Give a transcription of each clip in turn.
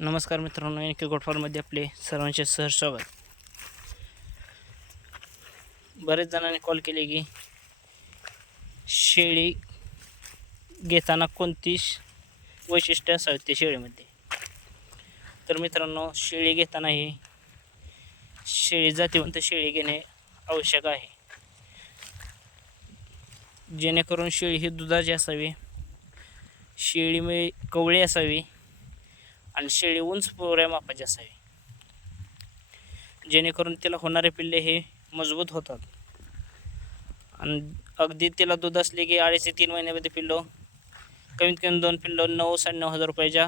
नमस्कार मित्रांनो, एन के गोटफार्ममध्ये आपले सर्वांचे सहर्ष स्वागत. बरेच जणांनी कॉल केले की शेळी घेताना कोणती वैशिष्ट्ये असावीत त्या शेळीमध्ये. तर मित्रांनो, शेळी घेताना ही शेळी जातीवंत शेळी घेणे आवश्यक आहे, जेणेकरून शेळी ही दुधाची असावी, शेळीमध्ये कवळी असावी आणि शेळी उंच पुऱ्या मापाची असावी, जेणेकरून तिला होणारे पिल्ले हे मजबूत होतात. आणि अगदी तिला दूध असले की 2.5 ते 3 महिन्यामध्ये पिल्लो कमीत कमी 2 पिल्लो 9-9.5 रुपयाच्या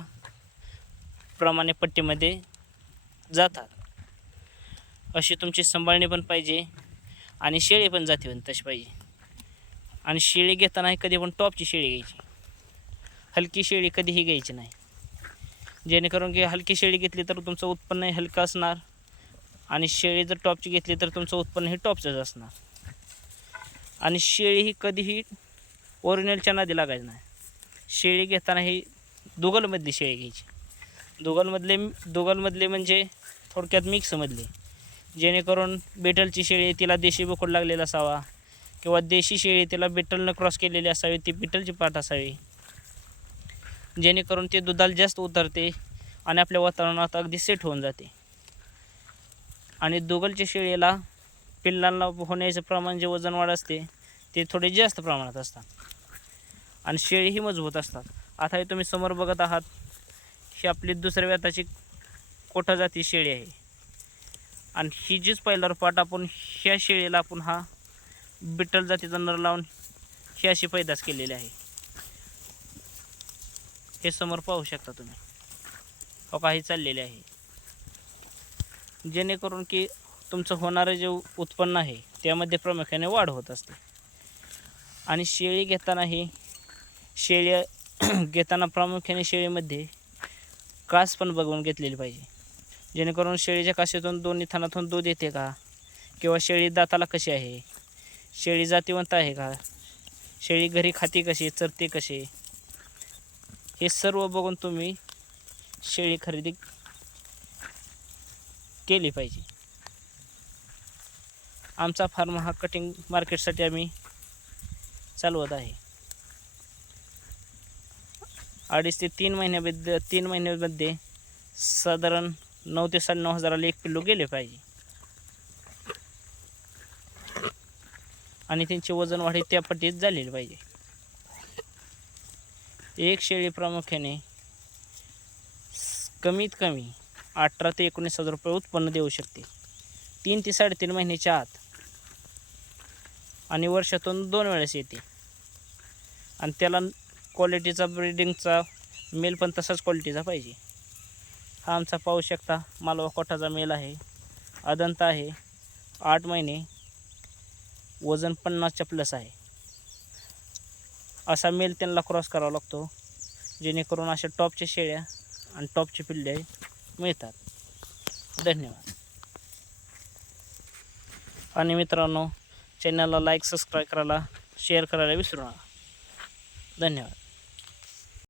प्रमाणे पट्टीमध्ये जातात. अशी तुमची सांभाळणी पण पाहिजे आणि शेळी पण जातीवंत तशी पाहिजे. आणि शेळी घेताना कधी पण टॉपची शेळी घ्यायची, हलकी शेळी कधीही घ्यायची नाही, जेणेकरून की हलकी शेळी घेतली तर तुमचं उत्पन्न हलकं असणार आणि शेळी जर टॉपची घेतली तर तुमचं उत्पन्न हे टॉपचंच असणार. आणि शेळी ही कधीही ओरिजिनलच्या नादी लागायचं नाही. शेळी घेताना ही दुगलमधली शेळी घ्यायची. दुगलमधले म्हणजे थोडक्यात मिक्समधली, जेणेकरून बेटलची शेळी तिला देशी बोकड लागलेला असावा किंवा देशी शेळी तिला बेटलनं क्रॉस केलेली असावी, ती बेटलची पाठ असावी, जेणेकरून ते दुधाला जास्त उतरते आणि आपल्या वातावरणात अगदी सेट होऊन जाते. आणि दुगलच्या शेळीला पिल्लांना होण्याचं प्रमाण, जे वजन वाढ असते ते थोडे जास्त प्रमाणात असतात आणि शेळीही मजबूत असतात. आता हे तुम्ही समोर बघत आहात, ही आपली दुसऱ्या व्याताची कोटा जाती शेळी आहे आणि ही जीच पहिल्यावर पाट आपण ह्या शेळीला आपण हा बिट्टल जातीचा नर लावून ही अशी पैदास केलेली आहे. हे समोर पाहू शकता तुम्ही, हो काही चाललेले आहे, जेणेकरून की तुमचं होणारं जे उत्पन्न आहे त्यामध्ये प्रामुख्याने वाढ होत असते. आणि शेळी घेताना ही शेळी घेताना प्रामुख्याने शेळीमध्ये कास पण बघून घेतलेली पाहिजे, जेणेकरून शेळीच्या कासेतून दोन्ही थानातून दूध येते का, किंवा शेळी दाताला कशी आहे, शेळी जातीवंत आहे का, शेळी घरी खाती कशी, चरते कशी, हे सर्व बघून तुम्ही शेळी खरेदी केली पाहिजे. आमचा फार्म हा कटिंग मार्केटसाठी आम्ही चालवत आहे. 2.5 ते 3 महिन्यामध्ये साधारण 9 ते 9.5 हजाराला 1 पिल्लू गेले पाहिजे आणि त्यांचे वजन वाढ त्या पट्टीत झालेली पाहिजे. एक शेळी प्रामुख्याने कमीत कमी 18 ते 19 हजार रुपये उत्पन्न देऊ शकते 3 ते 3.5 महिन्याच्या आत, आणि वर्षातून 2 वेळेस येते. आणि त्याला क्वालिटीचा ब्रीडिंगचा मेल पण तसाच क्वालिटीचा पाहिजे. हा आमचा पाहू शकता मालवा कोटाचा मेल आहे, अदंत आहे, 8 महिने, वजन 50च्या प्लस आहे. असा मेल त्यांना क्रॉस करावा लागतो, जेणेकरून अशा टॉपच्या शेळ्या आणि टॉपचे पिल्ले मिळतात. धन्यवाद. आणि मित्रांनो, चॅनलला लाईक, सबस्क्राईब करायला, शेअर करायला विसरू नका. धन्यवाद.